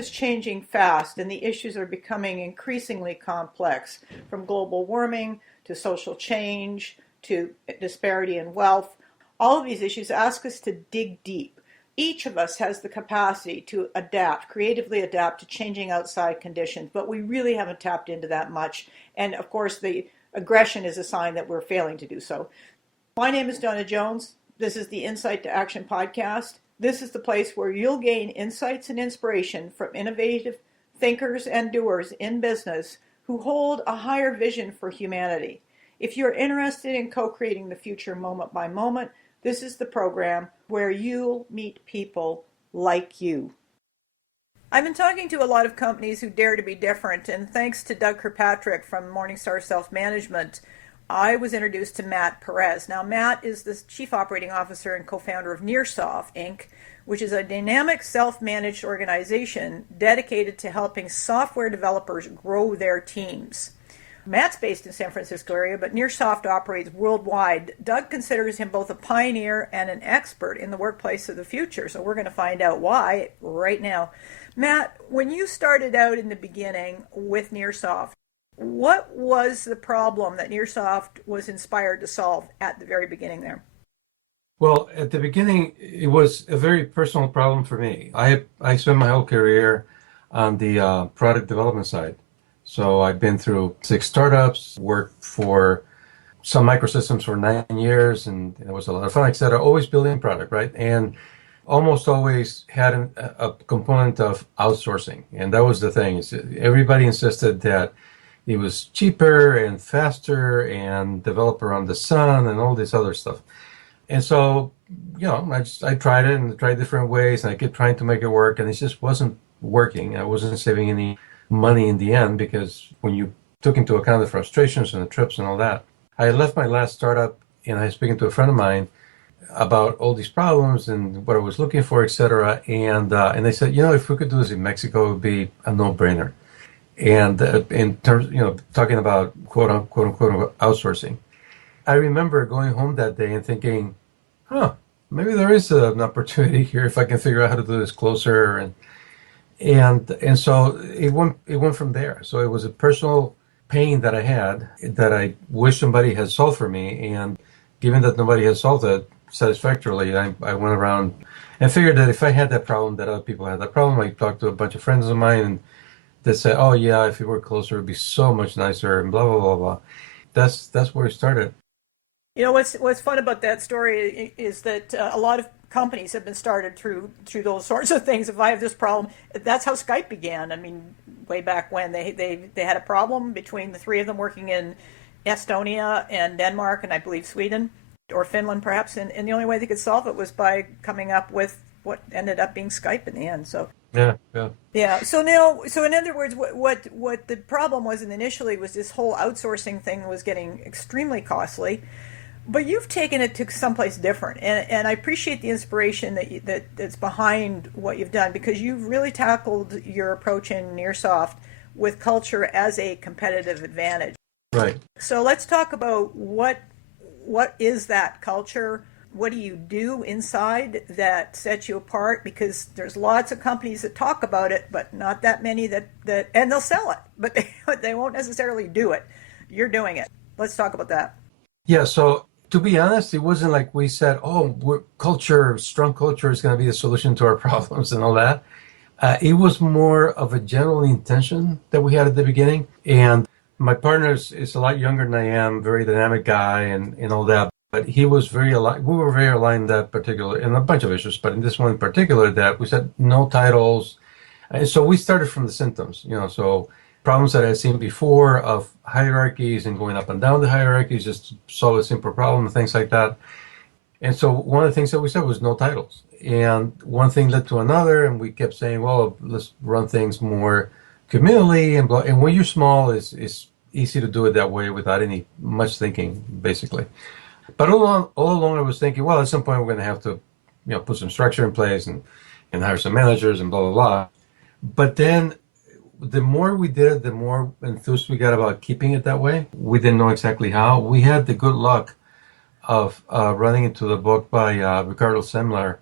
is changing fast and the issues are becoming increasingly complex, from global warming to social change to disparity in wealth. All of these issues ask us to dig deep. Each of us has the capacity to adapt, creatively adapt to changing outside conditions, but we really haven't tapped into that much. And of course, the aggression is a sign that we're failing to do so. My name is Donna Jones. This is the Insight to Action podcast. This is the place where you'll gain insights and inspiration from innovative thinkers and doers in business who hold a higher vision for humanity. If you're interested in co-creating the future moment by moment, this is the program where you'll meet people like you. I've been talking to a lot of companies who dare to be different, and thanks to Doug Kirkpatrick from Morningstar Self-Management, I was introduced to Matt Perez. Now, Matt is the Chief Operating Officer and co-founder of Nearsoft, Inc., which is a dynamic self-managed organization dedicated to helping software developers grow their teams. Matt's based in San Francisco area, but Nearsoft operates worldwide. Doug considers him both a pioneer and an expert in the workplace of the future, so we're going to find out why right now. Matt, when you started out in the beginning with Nearsoft, what was the problem that Nearsoft was inspired to solve at the very beginning there? Well, at the beginning, it was a very personal problem for me. I spent my whole career on the product development side. So I've been through 6 startups, worked for some microsystems for 9 years, and it was a lot of fun. Like I said, always building product, right? And almost always had a component of outsourcing. And that was the thing. Is everybody insisted that it was cheaper and faster and develop around the sun and all this other stuff. And so, I tried it and tried different ways, and I kept trying to make it work, and it just wasn't working. I wasn't saving any money in the end, because when you took into account the frustrations and the trips and all that, I left my last startup, and I was speaking to a friend of mine about all these problems and what I was looking for, etc. And they said, if we could do this in Mexico, it would be a no-brainer. And in terms, talking about quote unquote outsourcing, I remember going home that day and thinking, maybe there is an opportunity here if I can figure out how to do this closer. And so it went from there. So it was a personal pain that I had that I wish somebody had solved for me. And given that nobody has solved it satisfactorily, I went around and figured that if I had that problem, that other people had that problem. I talked to a bunch of friends of mine, and they said, "Oh yeah, if you were closer, it'd be so much nicer," and blah blah blah blah. That's where it started. What's fun about that story is that a lot of companies have been started through those sorts of things. If I have this problem, that's how Skype began. I mean, way back when they had a problem between the three of them working in Estonia and Denmark and I believe Sweden or Finland perhaps, and the only way they could solve it was by coming up with what ended up being Skype in the end. So yeah. So in other words, what the problem was initially was this whole outsourcing thing was getting extremely costly. But you've taken it to someplace different, and I appreciate the inspiration that's behind what you've done, because you've really tackled your approach in Nearsoft with culture as a competitive advantage. Right. So let's talk about what is that culture? What do you do inside that sets you apart? Because there's lots of companies that talk about it, but not that many that and they'll sell it, but they won't necessarily do it. You're doing it. Let's talk about that. Yeah. So, to be honest, it wasn't like we said, strong culture is going to be the solution to our problems and all that. It was more of a general intention that we had at the beginning. And my partner is a lot younger than I am, very dynamic guy and all that. But he was very aligned. We were very aligned in that particular, in a bunch of issues, but in this one in particular, that we said no titles. And so we started from the symptoms, so problems that I had seen before of hierarchies and going up and down the hierarchies, just to solve a simple problem and things like that. And so one of the things that we said was no titles. And one thing led to another, and we kept saying, well, let's run things more communally. And when you're small, it's easy to do it that way without any much thinking, basically. But all along I was thinking, well, at some point we're going to have to, put some structure in place and hire some managers and blah, blah, blah. But then the more we did it, the more enthused we got about keeping it that way. We didn't know exactly how. We had the good luck of running into the book by Ricardo Semler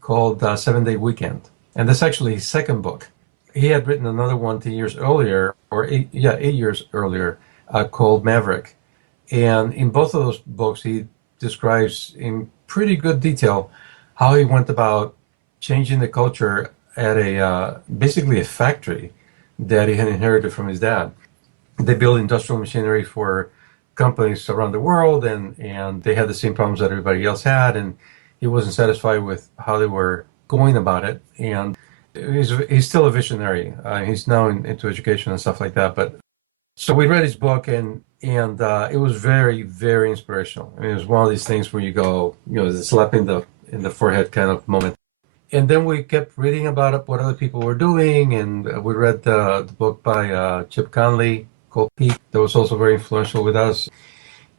called 7 Day Weekend. And that's actually his second book. he had written another one 10 years earlier, or 8 years earlier, called Maverick. And in both of those books, he describes in pretty good detail how he went about changing the culture at basically a factory that he had inherited from his dad. They build industrial machinery for companies around the world, and they had the same problems that everybody else had, and he wasn't satisfied with how they were going about it. And he's still a visionary. He's now into education and stuff like that. But so we read his book, and it was very, very inspirational. I mean, it was one of these things where you go, the slap in the forehead kind of moment. And then we kept reading about it, what other people were doing, and we read the book by Chip Conley called Peak that was also very influential with us,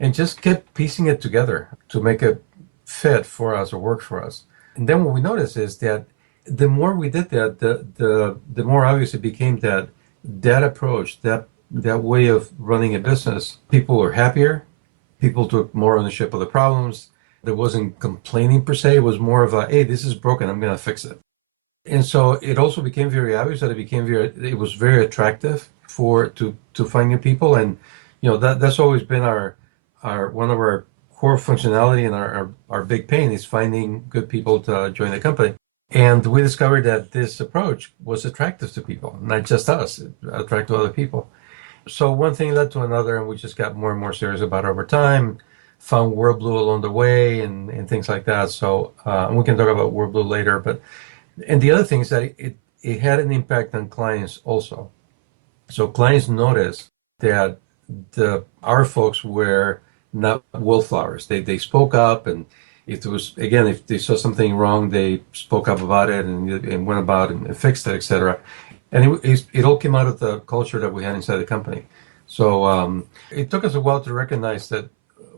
and just kept piecing it together to make it fit for us or work for us. And then what we noticed is that the more we did that, the more obvious it became that approach, that way of running a business, people were happier, people took more ownership of the problems. There wasn't complaining per se. It was more of a, hey, this is broken, I'm going to fix it. And so it also became very obvious that it was very attractive to find new people. And, that's always been our one of our core functionality, and our big pain is finding good people to join the company. And we discovered that this approach was attractive to people, not just us, it attracted other people. So one thing led to another, and we just got more and more serious about it over time. Found WorldBlue along the way and things like that. So and we can talk about WorldBlue later. And the other thing is that it had an impact on clients also. So clients noticed that our folks were not wallflowers. They spoke up, and if they saw something wrong, they spoke up about it and went about and fixed it, etc. And it all came out of the culture that we had inside the company. So it took us a while to recognize that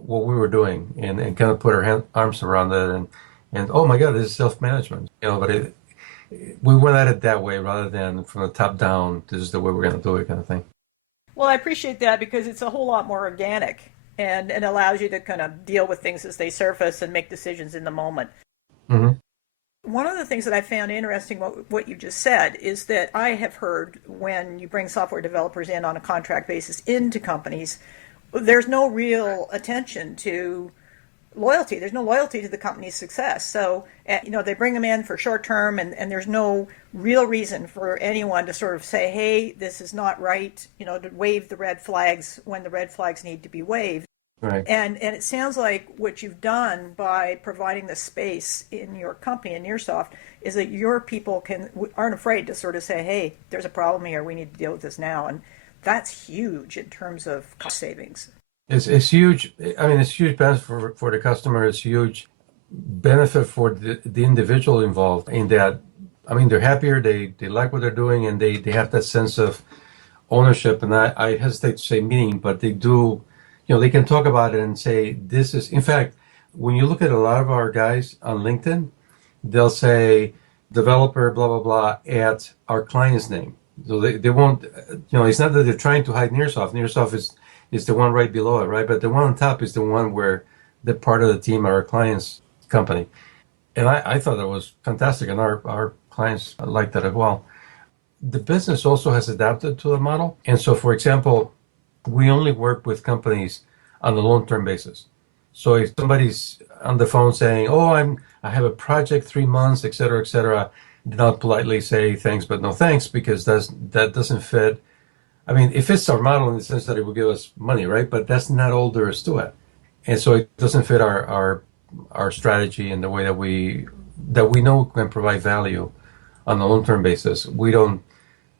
what we were doing and kind of put our arms around it and oh my God, this is self-management. But we went at it that way rather than from the top down, this is the way we're going to do it kind of thing. Well, I appreciate that because it's a whole lot more organic and it allows you to kind of deal with things as they surface and make decisions in the moment. Mm-hmm. One of the things that I found interesting, what you just said, is that I have heard when you bring software developers in on a contract basis into companies, there's no real attention to loyalty. There's no loyalty to the company's success. So, they bring them in for short term, and there's no real reason for anyone to sort of say, hey, this is not right, to wave the red flags when the red flags need to be waved. Right. And it sounds like what you've done by providing the space in your company, in Nearsoft, is that your people aren't afraid to sort of say, hey, there's a problem here, we need to deal with this now. And that's huge in terms of cost savings. It's huge. I mean, it's huge benefit for the customer. It's huge benefit for the individual involved in that. I mean, they're happier. They like what they're doing, and they have that sense of ownership. And I hesitate to say meaning, but they do. They can talk about it and say, this is. In fact, when you look at a lot of our guys on LinkedIn, they'll say developer blah blah blah at our client's name. So they won't. It's not that they're trying to hide Nearsoft. Nearsoft is the one right below it, right? But the one on top is the one where they're part of the team at our client's company. And I thought that was fantastic, and our clients like that as well. The business also has adapted to the model. And so, for example, we only work with companies on a long-term basis. So if somebody's on the phone saying, oh, I have a project, 3 months, et cetera, do not politely say thanks, but no thanks, because that doesn't fit. I mean, it fits our model in the sense that it will give us money, right? But that's not all there is to it. And so it doesn't fit our strategy and the way that we know can provide value on a long-term basis. We don't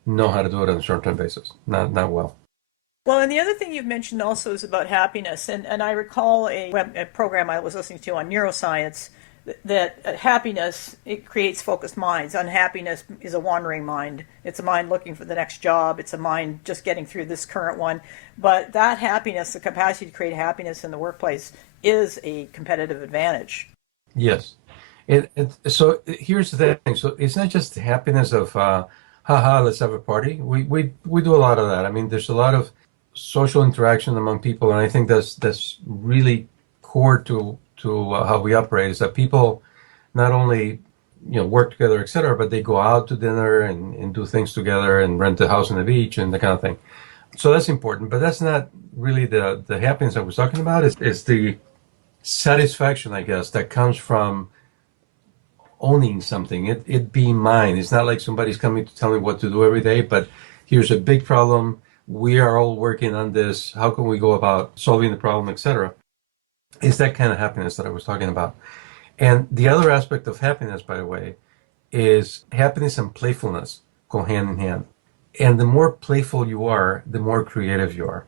know how to do it on a short-term basis, not well. Well, and the other thing you've mentioned also is about happiness. And I recall a program I was listening to on neuroscience that happiness, it creates focused minds. Unhappiness is a wandering mind. It's a mind looking for the next job. It's a mind just getting through this current one. But that happiness, the capacity to create happiness in the workplace, is a competitive advantage. Yes. And so here's the thing. So it's not just the happiness of, haha, let's have a party. We do a lot of that. I mean, there's a lot of social interaction among people, and I think that's really core to how we operate, is that people not only work together, etc. But they go out to dinner and do things together and rent a house on the beach and that kind of thing. So that's important, but that's not really the happiness I was talking about. It's the satisfaction, I guess, that comes from owning something, it being mine. It's not like somebody's coming to tell me what to do every day, but here's a big problem. We are all working on this. How can we go about solving the problem, etc.? It's that kind of happiness that I was talking about. And the other aspect of happiness, by the way, is happiness and playfulness go hand in hand. And the more playful you are, the more creative you are.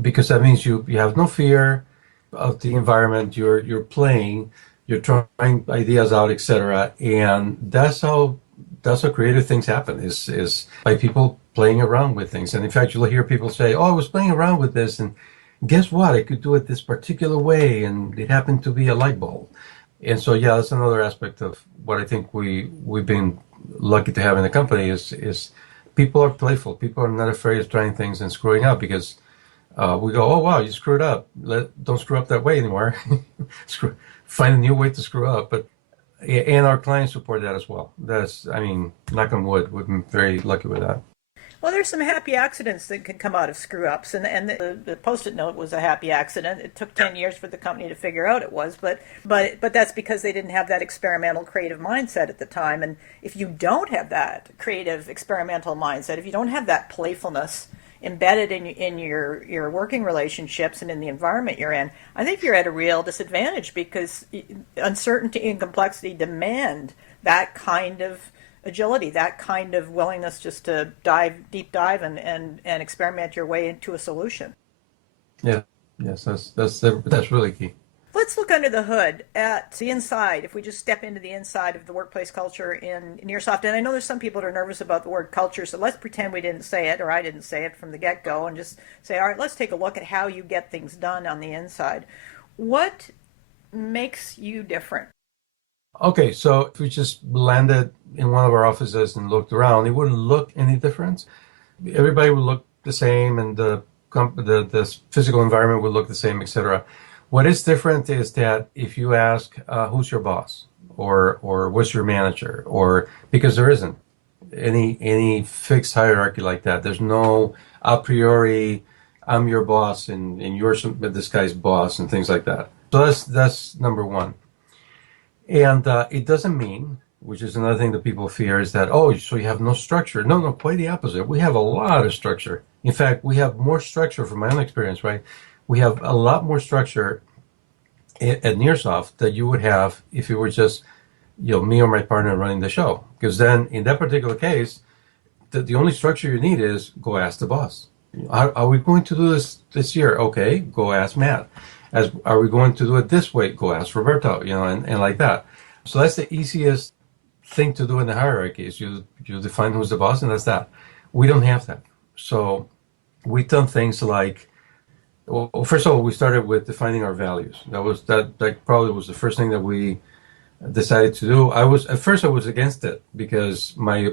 Because that means you have no fear of the environment. You're playing, you're trying ideas out, etc. And that's how creative things happen is by people playing around with things. And in fact, you'll hear people say, "Oh, I was playing around with this, and guess what? I could do it this particular way, and it happened to be a light bulb." And so, yeah, that's another aspect of what I think we've been lucky to have in the company is people are playful. People are not afraid of trying things and screwing up because we go, "Oh wow, you screwed up. Don't screw up that way anymore. Find a new way to screw up." But and our clients support that as well. I mean, knock on wood, we've been very lucky with that. Well, there's some happy accidents that can come out of screw ups, and the post-it note was a happy accident. It took 10 years for the company to figure out it was, but that's because they didn't have that experimental creative mindset at the time. And if you don't have that creative experimental mindset, if you don't have that playfulness embedded in your working relationships and in the environment you're in, I think you're at a real disadvantage because uncertainty and complexity demand that kind of agility, that kind of willingness just to deep dive and experiment your way into a solution. Yeah, yes, that's really key. Let's look under the hood at the inside. If we just step into the inside of the workplace culture in Nearsoft, and I know there's some people that are nervous about the word culture, so let's pretend we didn't say it, or I didn't say it from the get-go, and just say, all right, let's take a look at how you get things done on the inside. What makes you different? Okay, so if we just landed in one of our offices and looked around, it wouldn't look any different. Everybody would look the same, and the physical environment would look the same, etc. What is different is that if you ask who's your boss or what's your manager, or because there isn't any fixed hierarchy like that. There's no a priori I'm your boss and you're this guy's boss and things like that. So that's number one. And it doesn't mean, which is another thing that people fear, is that, oh, so you have no structure. No, quite the opposite. We have a lot of structure. In fact, we have more structure from my own experience, right? We have a lot more structure at Nearsoft that you would have if you were just, me or my partner running the show. Because then, in that particular case, the only structure you need is go ask the boss. Are we going to do this year? Okay, go ask Matt. Are we going to do it this way? Go ask Roberto, and like that. So that's the easiest thing to do in the hierarchy is you define who's the boss, and that's that. We don't have that. So we've done things like, well, first of all, we started with defining our values. That probably was the first thing that we decided to do. At first I was against it because my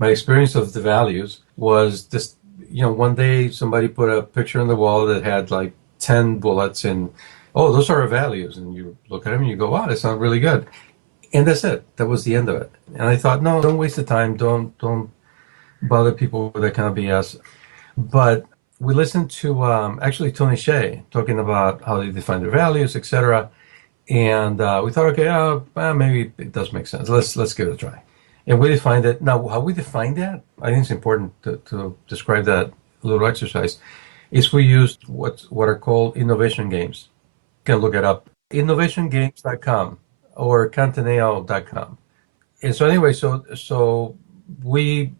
experience of the values was just, one day somebody put a picture on the wall that had like 10 bullets and, oh, those are our values. And you look at them and you go, wow, that sounds really good. And that's it. That was the end of it. And I thought, no, don't waste the time. Don't bother people with that kind of BS. But we listened to actually Tony Hsieh talking about how they define their values, etc. And we thought, okay, maybe it does make sense. Let's give it a try. And we defined it. Now, how we define that, I think it's important to describe that little exercise, is we used what are called innovation games. You can look it up. Innovationgames.com or Cantaneo.com. And so anyway, so we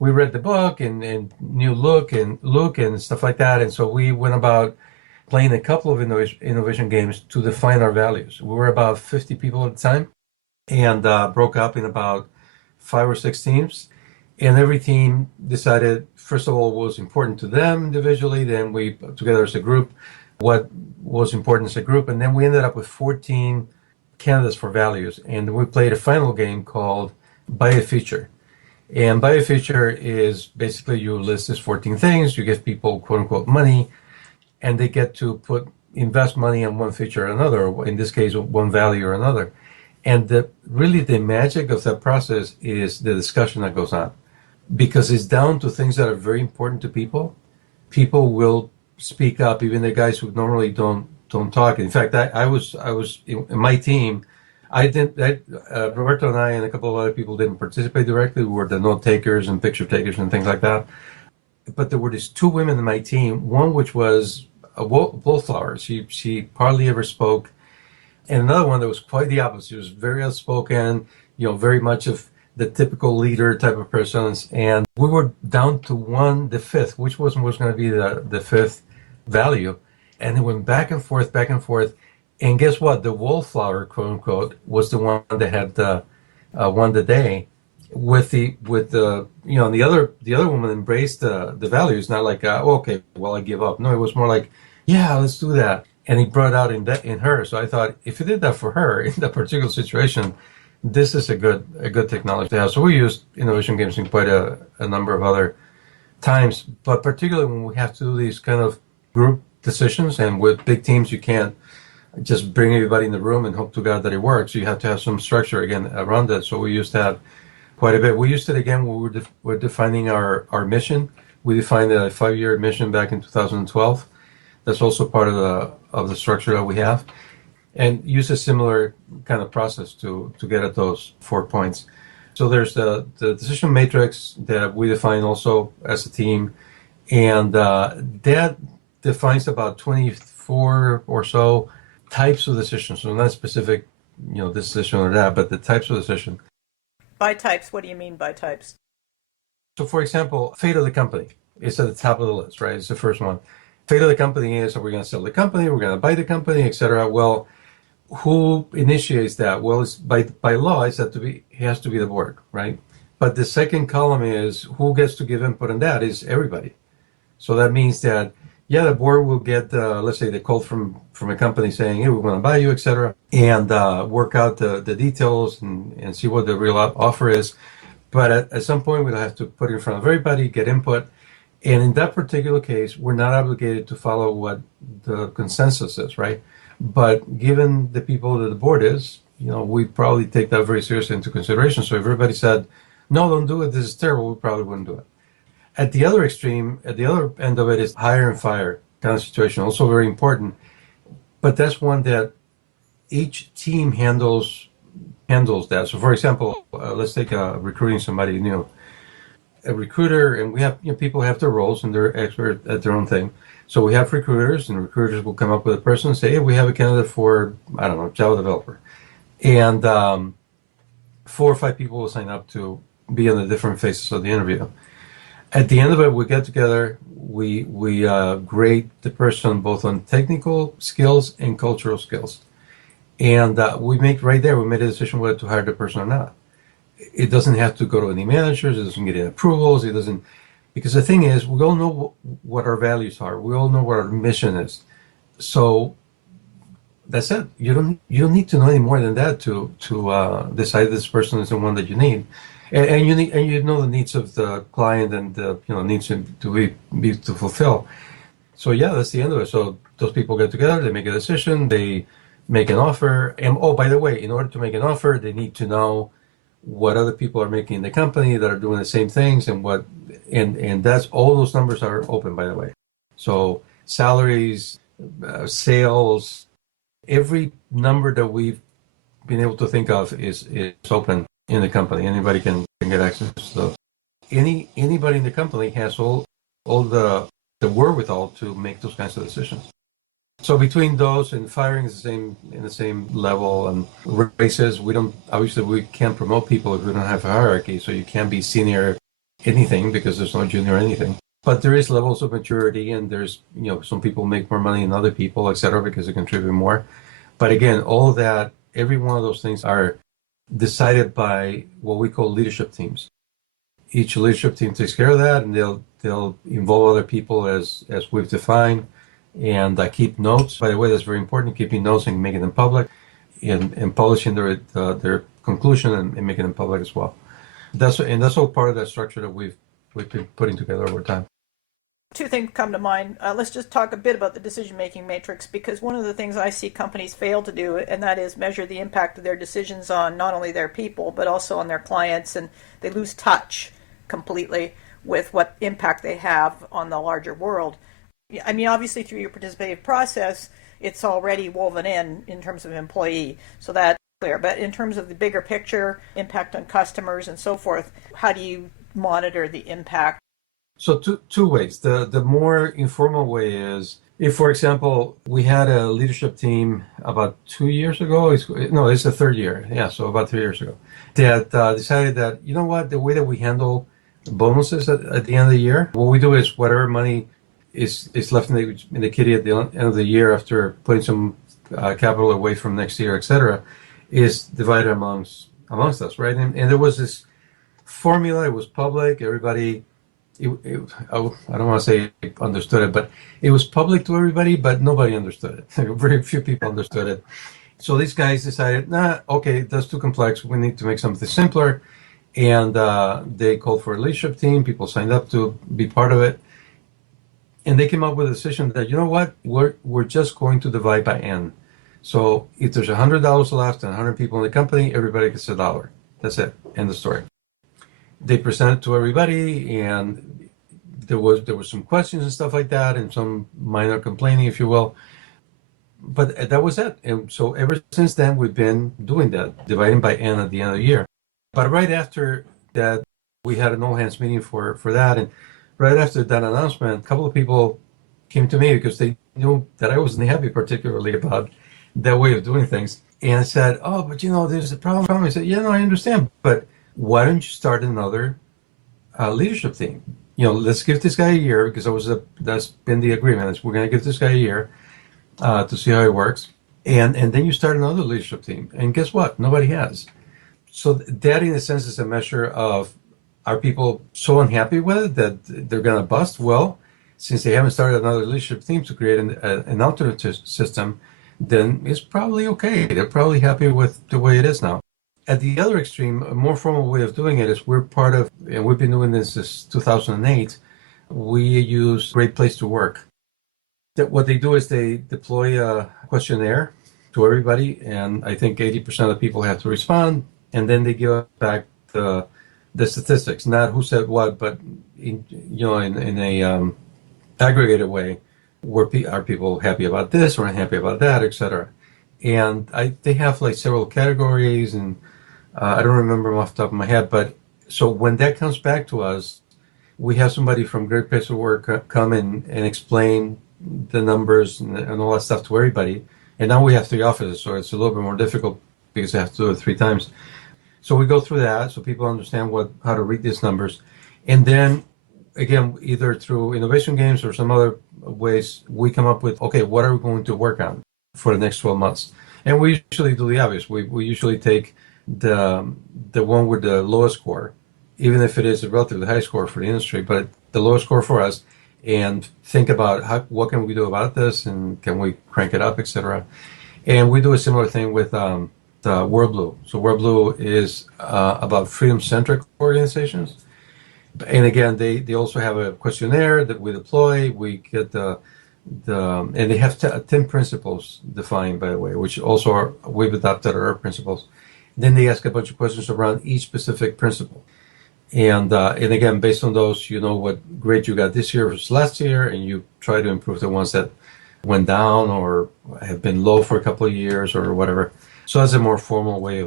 read the book and new look and stuff like that. And so we went about playing a couple of innovation games to define our values. We were about 50 people at the time and broke up in about 5 or 6 teams. And every team decided, first of all, what was important to them individually. Then we put together as a group what was important as a group. And then we ended up with 14 candidates for values. And we played a final game called Buy a Feature. And Buy a Feature is basically you list these 14 things, you give people, quote unquote, money, and they get to invest money on one feature or another, or in this case, one value or another. And really the magic of that process is the discussion that goes on, because it's down to things that are very important to people. People will speak up, even the guys who normally don't talk. In fact, I was in my team. I didn't. Roberto and I and a couple of other people didn't participate directly. We were the note takers and picture takers and things like that. But there were these two women in my team. One which was a wallflower. She hardly ever spoke, and another one that was quite the opposite. She was very outspoken. Very much of the typical leader type of persons. And we were down to one, the fifth, which was going to be the fifth value. And it went back and forth, back and forth. And guess what? The wallflower, quote unquote, was the one that had won the day. The other woman embraced the values, not like okay, well, I give up. No, it was more like, yeah, let's do that. And he brought out in her. So I thought, if he did that for her in that particular situation, this is a good technology to have. So we use innovation games in quite a number of other times, but particularly when we have to do these kind of group decisions, and with big teams, you can't just bring everybody in the room and hope to God that it works. You have to have some structure again around that. So we used that quite a bit. We used it again when we were defining our mission. We defined a 5-year mission back in 2012. That's also part of the structure that we have, and use a similar kind of process to get at those 4 points. So there's the decision matrix that we define also as a team, and that defines about 24 or so types of decisions. So not specific, decision or that, but the types of decision. By types, what do you mean by types? So for example, fate of the company is at the top of the list, right? It's the first one. Fate of the company is, are we going to sell the company? We're going to buy the company, etc. Well, who initiates that? Well, it's by law, it has to be the board, right? But the second column is who gets to give input on that is everybody. So that means that, yeah, the board will get, let's say, the call from a company saying, hey, we want to buy you, etc., and work out the details and see what the real offer is. But at some point, we'll have to put it in front of everybody, get input. And in that particular case, we're not obligated to follow what the consensus is, right? But given the people that the board is, we probably take that very seriously into consideration. So if everybody said, no, don't do it, this is terrible, we probably wouldn't do it. At the other extreme, at the other end of it is hire and fire kind of situation, also very important. But that's one that each team handles that. So for example, let's take recruiting somebody new. A recruiter, and we have people have their roles and they're expert at their own thing. So we have recruiters, and recruiters will come up with a person and say, hey, we have a candidate for, I don't know, Java developer. And 4 or 5 people will sign up to be on the different phases of the interview. At the end of it, we get together, we grade the person both on technical skills and cultural skills. And we made a decision whether to hire the person or not. It doesn't have to go to any managers. It doesn't get any approvals. It doesn't, because the thing is, we all know what our values are. We all know what our mission is. So that's it. You don't need to know any more than that to decide this person is the one that you need, and you know the needs of the client and the needs to fulfill. So yeah, that's the end of it. So those people get together. They make a decision. They make an offer. And oh, by the way, in order to make an offer, they need to know what other people are making in the company that are doing the same things, and that's all those numbers are open, by the way. So salaries, sales, every number that we've been able to think of is open in the company. Anybody can get access to those. Anybody in the company has all the wherewithal to make those kinds of decisions. So between those and firing is in the same level, and races, we can't promote people if we don't have a hierarchy. So you can't be senior anything because there's no junior anything. But there is levels of maturity, and there's some people make more money than other people, etc., because they contribute more. But again, all that, every one of those things are decided by what we call leadership teams. Each leadership team takes care of that, and they'll involve other people as we've defined. And keep notes. By the way, that's very important, keeping notes and making them public, and publishing their conclusion and making them public as well. That's all part of that structure that we've been putting together over time. Two things come to mind. Let's just talk a bit about the decision-making matrix, because one of the things I see companies fail to do, and that is measure the impact of their decisions on not only their people, but also on their clients, and they lose touch completely with what impact they have on the larger world. I mean, obviously through your participative process, it's already woven in terms of employee, so that's clear. But in terms of the bigger picture, impact on customers and so forth, how do you monitor the impact? So two ways. The more informal way is if, for example, we had a leadership team about 2 years ago. It's the third year. Yeah, so about 3 years ago, that decided that, you know what, the way that we handle bonuses at the end of the year, what we do is whatever money is left in the kitty at the end of the year after putting some capital away from next year, etc., is divided amongst us, right? And there was this formula. It was public. Everybody. I don't want to say understood it, but it was public to everybody, but nobody understood it. Very few people understood it. So these guys decided, okay, that's too complex. We need to make something simpler. And they called for a leadership team. People signed up to be part of it. And they came up with a decision that, you know what, we're just going to divide by N. So if there's $100 left and 100 people in the company, everybody gets $1. That's it. End of story. They presented to everybody, and there were some questions and stuff like that, and some minor complaining, if you will. But that was it. And so ever since then, we've been doing that, dividing by N at the end of the year. But right after that, we had an all-hands meeting for that, and right after that announcement, a couple of people came to me because they knew that I wasn't happy particularly about that way of doing things, and said, "Oh, but there's a problem." I said, "Yeah, no, I understand, but why don't you start another leadership team? Let's give this guy a year, because that's been the agreement. We're going to give this guy a year to see how it works, and then you start another leadership team. And guess what? Nobody has. So that, in a sense, is a measure of, are people so unhappy with it that they're going to bust? Well, since they haven't started another leadership team to create an alternative system, then it's probably okay. They're probably happy with the way it is now. At the other extreme, a more formal way of doing it is we're part of, and we've been doing this since 2008, we use Great Place to Work. What they do is they deploy a questionnaire to everybody, and I think 80% of the people have to respond, and then they give back the statistics, not who said what, but in a aggregated way. Are people happy about this or unhappy about that, etc.? And they have like several categories, and I don't remember them off the top of my head, but so when that comes back to us, we have somebody from Great Place to Work come in and explain the numbers and all that stuff to everybody. And now we have 3 offices, so it's a little bit more difficult because I have to do it 3 times. So we go through that so people understand how to read these numbers. And then, again, either through innovation games or some other ways, we come up with, okay, what are we going to work on for the next 12 months? And we usually do the obvious. We usually take the one with the lowest score, even if it is a relatively high score for the industry, but the lowest score for us, and think about what can we do about this, and can we crank it up, etc. And we do a similar thing with the World Blue. So World Blue is about freedom-centric organizations. And again, they also have a questionnaire that we deploy. We get and they have 10 principles defined, by the way, which also we've adopted our principles. Then they ask a bunch of questions around each specific principle. And again, based on those, you know what grade you got this year versus last year, and you try to improve the ones that went down or have been low for a couple of years or whatever. So that's a more formal way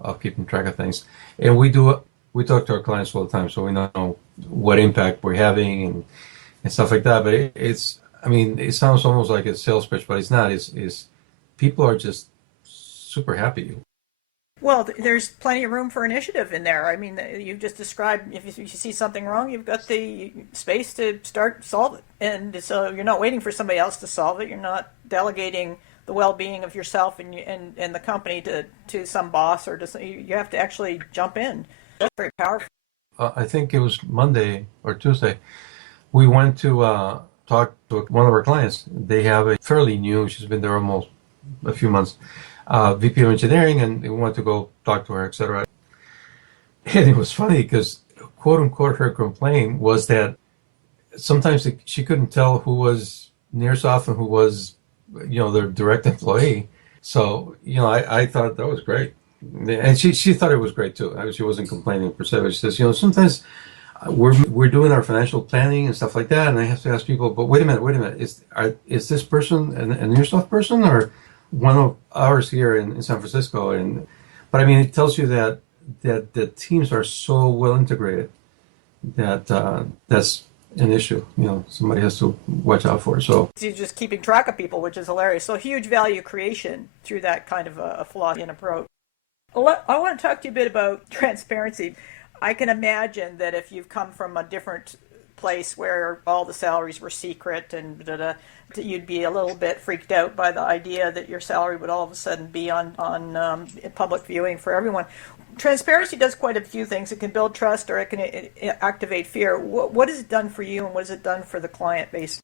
of keeping track of things. And we talk to our clients all the time, so we know what impact we're having and stuff like that. But it sounds almost like a sales pitch, but it's not. It's people are just super happy. Well, there's plenty of room for initiative in there. I mean, you've just described, if you see something wrong, you've got the space to solve it. And so you're not waiting for somebody else to solve it. You're not delegating the well-being of yourself and the company to some boss, or you have to actually jump in. That's very powerful. I think it was Monday or Tuesday. We went to talk to one of our clients. They have a fairly new, she's been there almost a few months, VP of engineering, and we wanted to go talk to her, etc. And it was funny because, quote unquote, her complaint was that sometimes she couldn't tell who was Nearsoft and who was, their direct employee. So, I thought that was great. And she thought it was great too. She wasn't complaining per se, but she says, sometimes we're doing our financial planning and stuff like that, and I have to ask people, but wait a minute, is this person a Nearsoft person or one of ours here in San Francisco? But I mean, it tells you that the teams are so well integrated that that's an issue. Somebody has to watch out for. So you're just keeping track of people, which is hilarious. So huge value creation through that kind of a philosophy and approach. I want to talk to you a bit about transparency. I can imagine that if you've come from a different place where all the salaries were secret and you'd be a little bit freaked out by the idea that your salary would all of a sudden be on public viewing for everyone. Transparency does quite a few things. It can build trust or it can activate fear. What has it done for you and what has it done for the client base?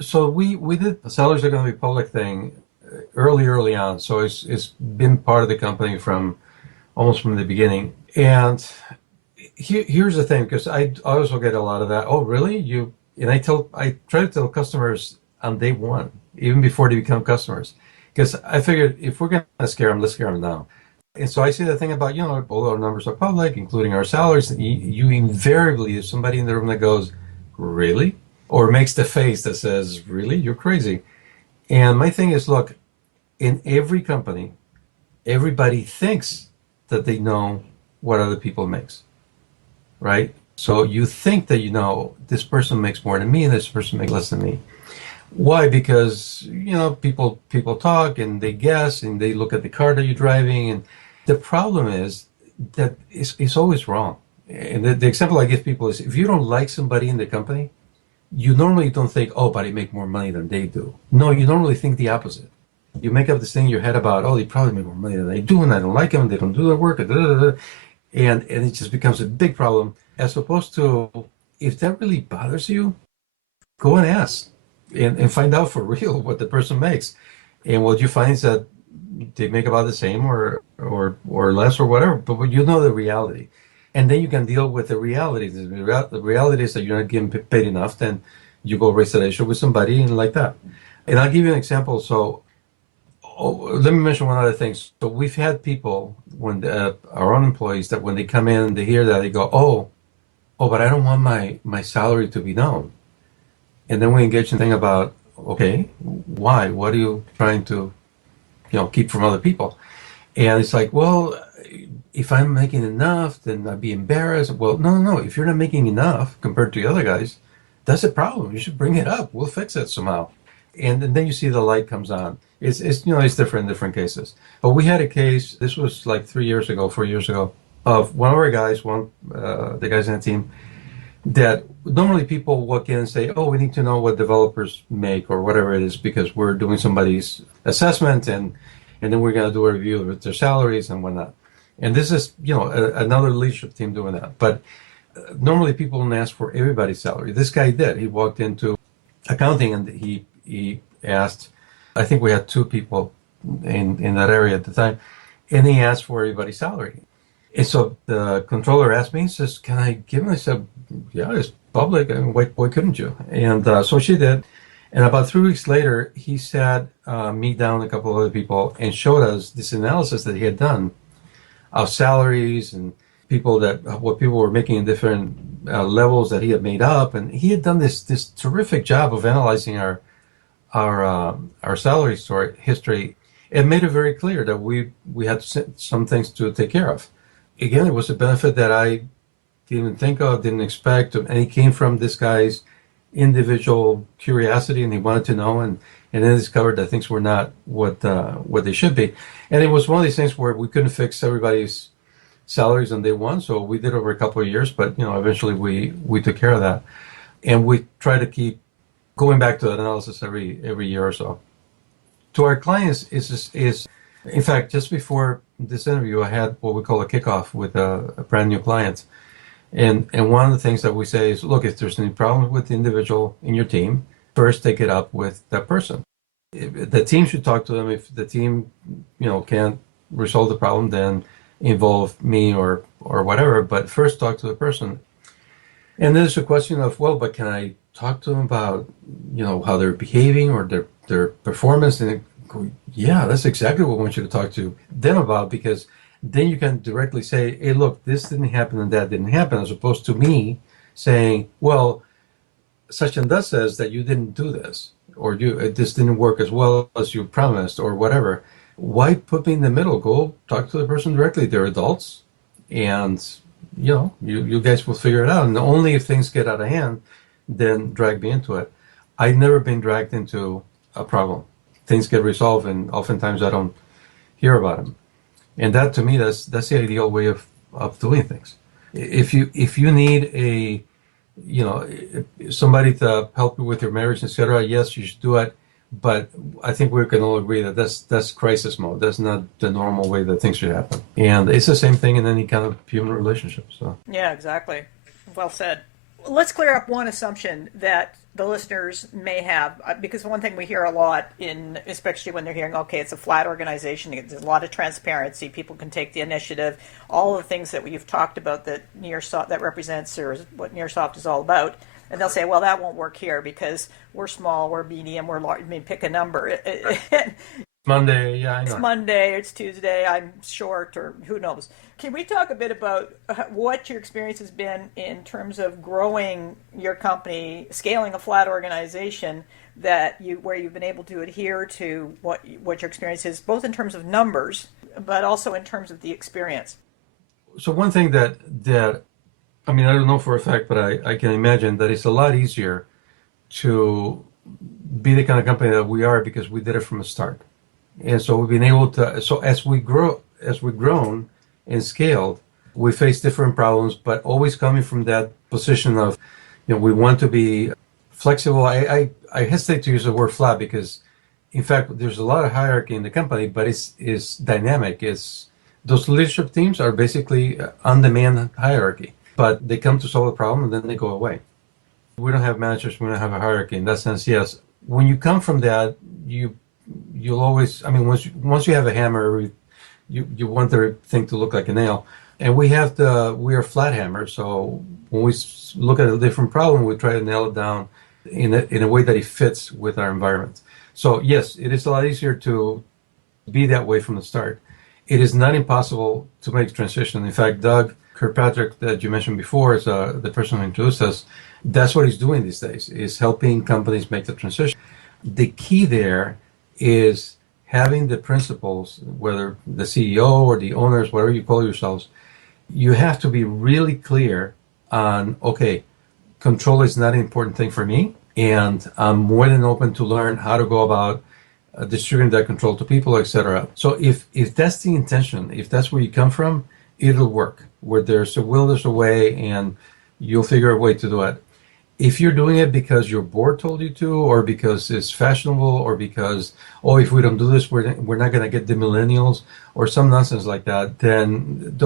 So we did the salaries are going to be public thing early on. So it's been part of the company almost from the beginning. And here's the thing, because I also get a lot of that. Oh, really? And I try to tell customers on day one, even before they become customers, because I figured if we're going to scare them, let's scare them now. And so I say the thing about, all our numbers are public, including our salaries. You invariably, if somebody in the room that goes, really? Or makes the face that says, really? You're crazy. And my thing is, look, in every company, everybody thinks that they know what other people makes, right? So you think that, this person makes more than me and this person makes less than me. Why? Because, people talk and they guess and they look at the car that you're driving. And the problem is that it's always wrong. And the example I give people is if you don't like somebody in the company, you normally don't think, oh, but I make more money than they do. No, you normally think the opposite. You make up this thing in your head about, oh, they probably make more money than I do, and I don't like them, and they don't do their work, and it just becomes a big problem. As opposed to, if that really bothers you, go and ask and find out for real what the person makes. And what you find is that they make about the same or less or whatever, but you know the reality. And then you can deal with the reality. The reality is that you're not getting paid enough, then you go raise that issue with somebody and like that. And I'll give you an example. So let me mention one other thing. So we've had people, when our own employees, that when they come in and they hear that, they go, oh, but I don't want my salary to be known. And then we engage in the thing about, okay, why? What are you trying to, keep from other people? And it's like, well, if I'm making enough, then I'd be embarrassed. Well, no. If you're not making enough compared to the other guys, that's a problem. You should bring it up. We'll fix it somehow. And then you see the light comes on. It's different in different cases. But we had a case, this was like 4 years ago, of one of our guys, the guys in the team, that normally people walk in and say, oh, we need to know what developers make or whatever it is because we're doing somebody's assessment and then we're going to do a review of their salaries and whatnot. And this is, another leadership team doing that. But normally people don't ask for everybody's salary. This guy did. He walked into accounting and he asked, I think we had 2 people in that area at the time, and he asked for everybody's salary. And so the controller asked me, he says, can I give him? I said, yeah, it's public. I mean, why couldn't you? And so she did. And about 3 weeks later, he sat me down, a couple of other people, and showed us this analysis that he had done of salaries and what people were making in different levels that he had made up. And he had done this terrific job of analyzing our salary history. It made it very clear that we had some things to take care of. Again, it was a benefit that I didn't think of, didn't expect, and it came from this guy's individual curiosity, and he wanted to know, and then discovered that things were not what they should be. And it was one of these things where we couldn't fix everybody's salaries on day one, so we did over a couple of years, but eventually we took care of that, and we try to keep going back to that analysis every year or so. To our clients, is in fact, just before this interview, I had what we call a kickoff with a brand new client. And one of the things that we say is, look, if there's any problems with the individual in your team, first take it up with that person. The team should talk to them. If the team, can't resolve the problem, then involve me or whatever. But first talk to the person. And then there's a question of, well, but can I talk to them about, how they're behaving or their performance, and they go, yeah, that's exactly what I want you to talk to them about, because then you can directly say, hey, look, this didn't happen and that didn't happen, as opposed to me saying, well, such and thus says that you didn't do this, or this didn't work as well as you promised, or whatever. Why put me in the middle? Go talk to the person directly. They're adults, and you guys will figure it out. And only if things get out of hand, then drag me into it. I've never been dragged into a problem. Things get resolved, and oftentimes I don't hear about them. And that, to me, that's the ideal way of doing things. If you need somebody to help you with your marriage, etc., yes, you should do it. But I think we can all agree that that's crisis mode. That's not the normal way that things should happen. And it's the same thing in any kind of human relationship. So yeah, exactly. Well said. Let's clear up one assumption that the listeners may have, because one thing we hear a lot, especially when they're hearing, okay, it's a flat organization, there's a lot of transparency, people can take the initiative, all the things that we've talked about that Nearsoft, that represents, or what Nearsoft is all about. And they'll say, well, that won't work here because we're small, we're medium, we're large. I mean, pick a number. Monday, yeah, I know. It's Monday, it's Tuesday, I'm short, or who knows. Can we talk a bit about what your experience has been in terms of growing your company, scaling a flat organization where you've been able to adhere to what your experience is, both in terms of numbers, but also in terms of the experience? So one thing that I mean, I don't know for a fact, but I can imagine that it's a lot easier to be the kind of company that we are because we did it from the start. And so we've been able to, so as we've grown and scaled, we face different problems, but always coming from that position of, we want to be flexible. I hesitate to use the word flat because, in fact, there's a lot of hierarchy in the company, but it's dynamic. Those leadership teams are basically on-demand hierarchy, but they come to solve a problem and then they go away. We don't have managers, we don't have a hierarchy. In that sense, yes. When you come from that, you'll always, I mean, once you have a hammer, you want the thing to look like a nail. And we are flat hammers, so when we look at a different problem, we try to nail it down in a way that it fits with our environment. So yes, it is a lot easier to be that way from the start. It is not impossible to make the transition. In fact, Doug Kirkpatrick, that you mentioned before, is the person who introduced us. That's what he's doing these days, is helping companies make the transition. The key there is having the principles, whether the CEO or the owners, whatever you call yourselves, you have to be really clear on, okay, control is not an important thing for me, and I'm more than open to learn how to go about distributing that control to people, etc. So if that's the intention, if that's where you come from, it'll work. Where there's a will, there's a way, and you'll figure a way to do it. If you're doing it because your board told you to, or because it's fashionable, or because, if we don't do this, we're not going to get the millennials, or some nonsense like that, then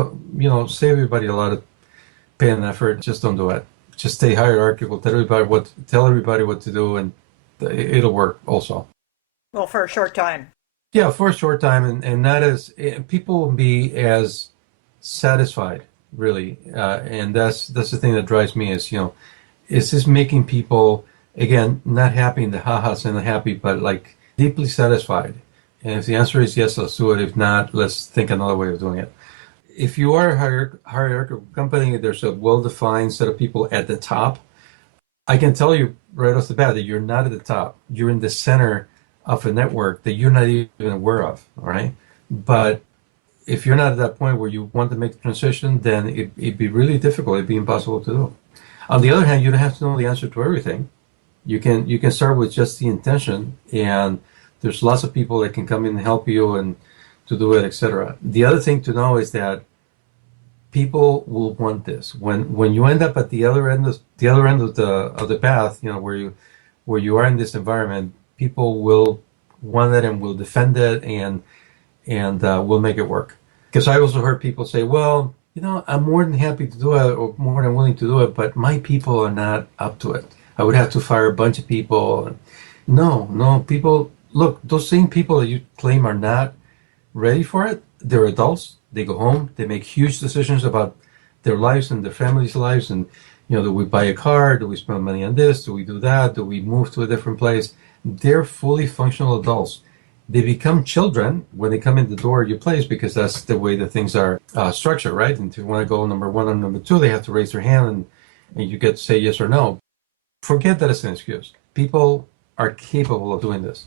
save everybody a lot of pain and effort. Just don't do it. Just stay hierarchical. Tell everybody what to do, and it'll work also. Well, for a short time. Yeah, for a short time, and not as people will be as satisfied, really, and that's the thing that drives me is this making people, again, not happy in the ha-has and the happy, but like deeply satisfied? And if the answer is yes, let's do it. If not, let's think another way of doing it. If you are a hierarchical company, there's a well-defined set of people at the top. I can tell you right off the bat that you're not at the top. You're in the center of a network that you're not even aware of, all right? But if you're not at that point where you want to make the transition, then it'd be really difficult. It'd be impossible to do. On the other hand, you don't have to know the answer to everything. You can start with just the intention, and there's lots of people that can come in and help you and to do it, etc. The other thing to know is that people will want this. When you end up at the other end of the path, where you are in this environment, people will want it and will defend it and will make it work. Because I also heard people say, well, I'm more than happy to do it, or more than willing to do it, but my people are not up to it. I would have to fire a bunch of people. No, people, look, those same people that you claim are not ready for it, they're adults. They go home, they make huge decisions about their lives and their families' lives, and Do we buy a car? Do we spend money on this? Do we do that? Do we move to a different place? They're fully functional adults. They become children when they come in the door of your place because that's the way that things are structured, right? And if you want to go number one or number two, they have to raise their hand and you get to say yes or no. Forget that it's an excuse. People are capable of doing this.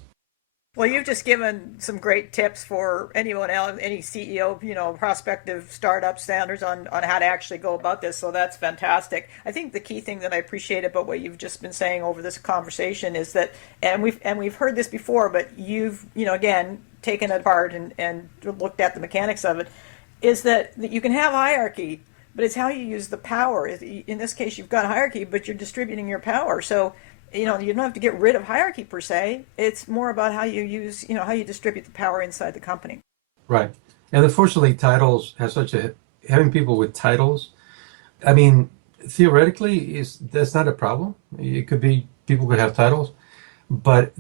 Well, you've just given some great tips for anyone else, any CEO, prospective startup standards on how to actually go about this. So that's fantastic. I think the key thing that I appreciate about what you've just been saying over this conversation is that, and we've heard this before, but you've, again, taken it apart and looked at the mechanics of it, is that you can have hierarchy, but it's how you use the power. In this case, you've got hierarchy, but you're distributing your power. So you don't have to get rid of hierarchy per se. It's more about how you use, how you distribute the power inside the company. Right. And unfortunately, titles have having people with titles, I mean, theoretically, that's not a problem. It could be, people could have titles, but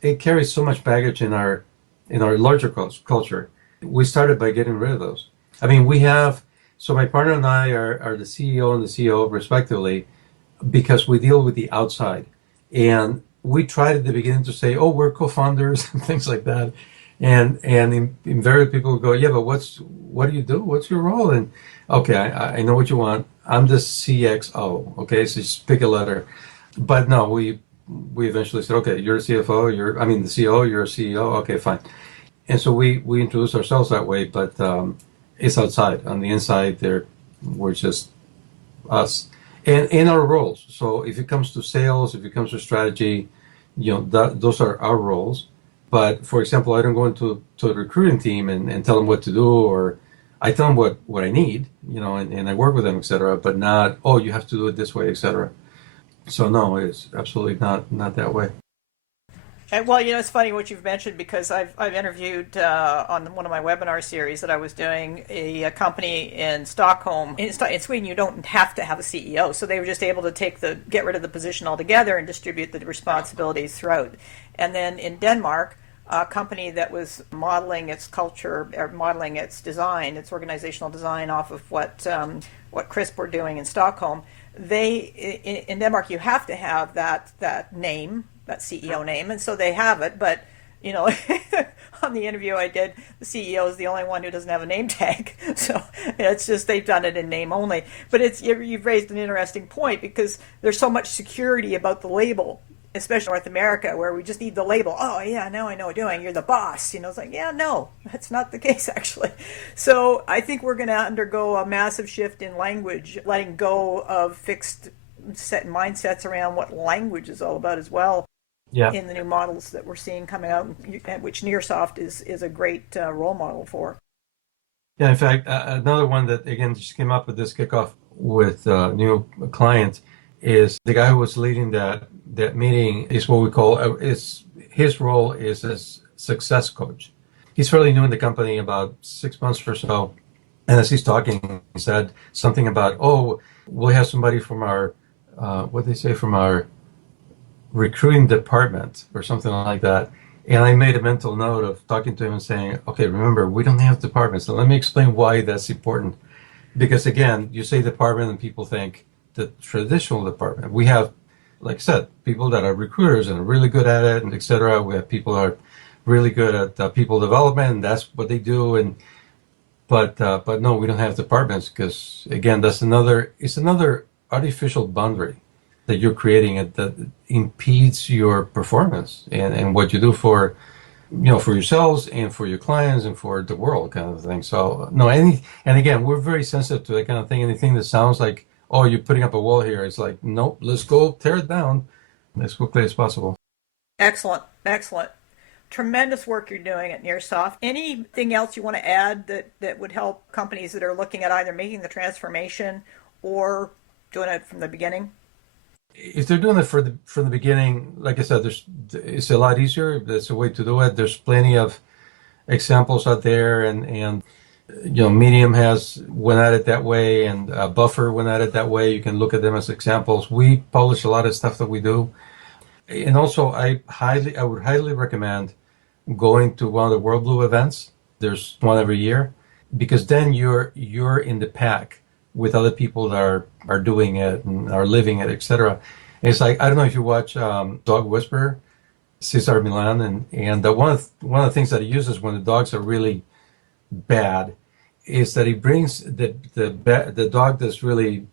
it carries so much baggage in our larger culture. We started by getting rid of those. I mean, so my partner and I are the CEO and the COO respectively, because we deal with the outside. And we tried at the beginning to say, oh, we're co-founders and things like that. And invariably people would go, yeah, but what do you do? What's your role? And okay, I know what you want. I'm the CXO. Okay, so just pick a letter. But no, we eventually said, okay, you're a CFO, the COO, you're a CEO. Okay, fine. And so we introduced ourselves that way, but it's outside. On the inside, we're just us. And in our roles. So if it comes to sales, if it comes to strategy, those are our roles. But for example, I don't go into the recruiting team and tell them what to do, or I tell them what I need, and I work with them, et cetera, but not, oh, you have to do it this way, et cetera. So no, it's absolutely not that way. And, well, it's funny what you've mentioned, because I've interviewed on one of my webinar series that I was doing a company in Stockholm. In Sweden, you don't have to have a CEO, so they were just able to get rid of the position altogether and distribute the responsibilities throughout. And then in Denmark, a company that was modeling its culture, or modeling its design, its organizational design off of what CRISP were doing in Stockholm. In Denmark, you have to have that name, that CEO name, and so they have it. But on the interview I did, the CEO is the only one who doesn't have a name tag. So it's just they've done it in name only. But you've raised an interesting point, because there's so much security about the label, especially North America, where we just need the label. Oh yeah, now I know what I'm doing. You're the boss. It's like, yeah, no, that's not the case actually. So I think we're going to undergo a massive shift in language, letting go of fixed set mindsets around what language is all about as well. Yeah. In the new models that we're seeing coming out, which Nearsoft is a great role model for. Yeah, in fact, another one that, again, just came up with this kickoff with new client is the guy who was leading that meeting is what we call, his role is as success coach. He's fairly new in the company, about 6 months or so. And as he's talking, he said something about, oh, we'll have somebody from our, from our recruiting department or something like that. And I made a mental note of talking to him and saying, okay, remember, we don't have departments. So let me explain why that's important. Because again, you say department and people think the traditional department. We have, like I said, people that are recruiters and are really good at it, and et cetera. We have people that are really good at people development, and that's what they do. But no, we don't have departments, because again, it's another artificial boundary that you're creating that impedes your performance and what you do for yourselves and for your clients and for the world, kind of thing. So no, and again, we're very sensitive to that kind of thing. Anything that sounds like, oh, you're putting up a wall here, it's like, nope, let's go tear it down as quickly as possible. Excellent. Tremendous work you're doing at Nearsoft. Anything else you want to add that would help companies that are looking at either making the transformation or doing it from the beginning? If they're doing it from the beginning, like I said, it's a lot easier. There's a way to do it. There's plenty of examples out there, and Medium went at it that way, and Buffer went at it that way. You can look at them as examples. We publish a lot of stuff that we do, and also I would highly recommend going to one of the World Blue events. There's one every year, because then you're in the pack with other people that are doing it and are living it, etc. It's like, I don't know if you watch Dog Whisperer, Cesar Milan, and one of the things that he uses when the dogs are really bad is that he brings the dog that's really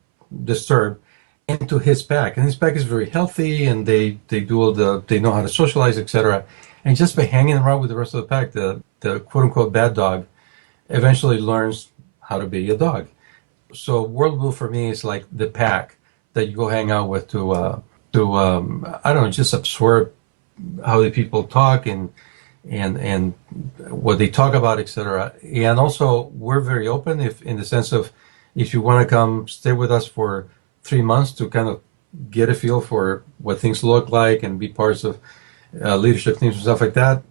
disturbed into his pack, and his pack is very healthy, and they know how to socialize, etc. And just by hanging around with the rest of the pack, the quote unquote bad dog eventually learns how to be a dog. So World Blue for me is like the pack that you go hang out with to I don't know, just absorb how the people talk and what they talk about, etc. And also, we're very open if in the sense of if you want to come stay with us for 3 months to kind of get a feel for what things look like and be parts of leadership teams and stuff like that,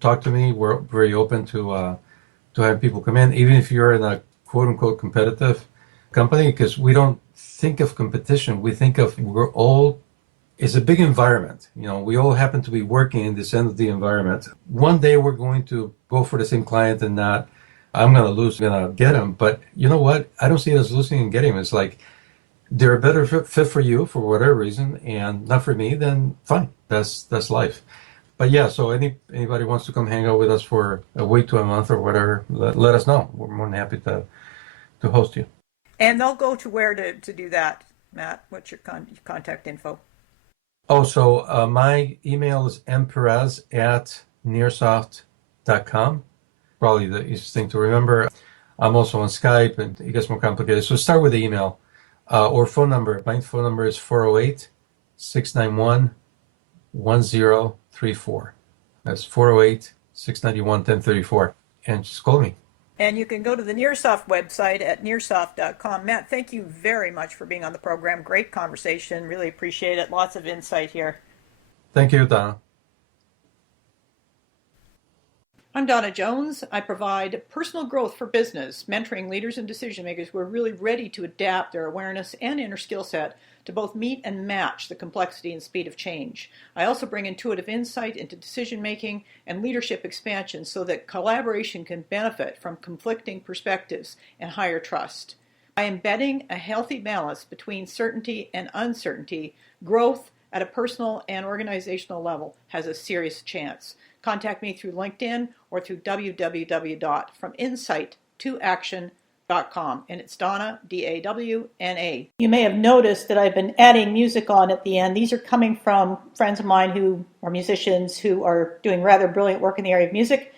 talk to me. We're very open to have people come in, even if you're in a quote unquote competitive company, because we don't think of competition. We think of we're all it's a big environment. You know, we all happen to be working in this end of the environment. One day we're going to go for the same client and not, I'm going to lose, going to get him. But you know what? I don't see it as losing and getting him. It's like, they're a better fit for you for whatever reason and not for me, then fine. That's life. But yeah, so anybody wants to come hang out with us for a week to a month or whatever, let us know. We're more than happy to host you. And they'll go to where to do that, Matt? What's your contact info? Oh, so my email is mperez@nearsoft.com. Probably the easiest thing to remember. I'm also on Skype, and it gets more complicated. So start with the email or phone number. My phone number is 408-691-1034. That's 408-691-1034. And just call me. And you can go to the Nearsoft website at nearsoft.com. Matt, thank you very much for being on the program. Great conversation. Really appreciate it. Lots of insight here. Thank you, Donna. I'm Donna Jones. I provide personal growth for business, mentoring leaders and decision makers who are really ready to adapt their awareness and inner skill set to both meet and match the complexity and speed of change. I also bring intuitive insight into decision making and leadership expansion so that collaboration can benefit from conflicting perspectives and higher trust. By embedding a healthy balance between certainty and uncertainty, growth at a personal and organizational level has a serious chance. Contact me through LinkedIn or through www.frominsight2action.com. And it's Donna, D-A-W-N-A. You may have noticed that I've been adding music on at the end. These are coming from friends of mine who are musicians who are doing rather brilliant work in the area of music.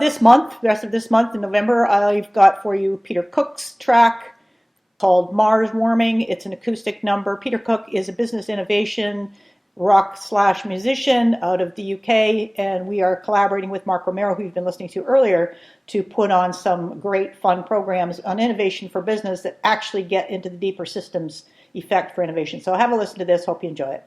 This month, the rest of this month in November, I've got for you Peter Cook's track called Mars Warming. It's an acoustic number. Peter Cook is a business innovation rock/musician out of the UK, and we are collaborating with Mark Romero, who you've been listening to earlier, to put on some great fun programs on innovation for business that actually get into the deeper systems effect for innovation. So have a listen to this. Hope you enjoy it.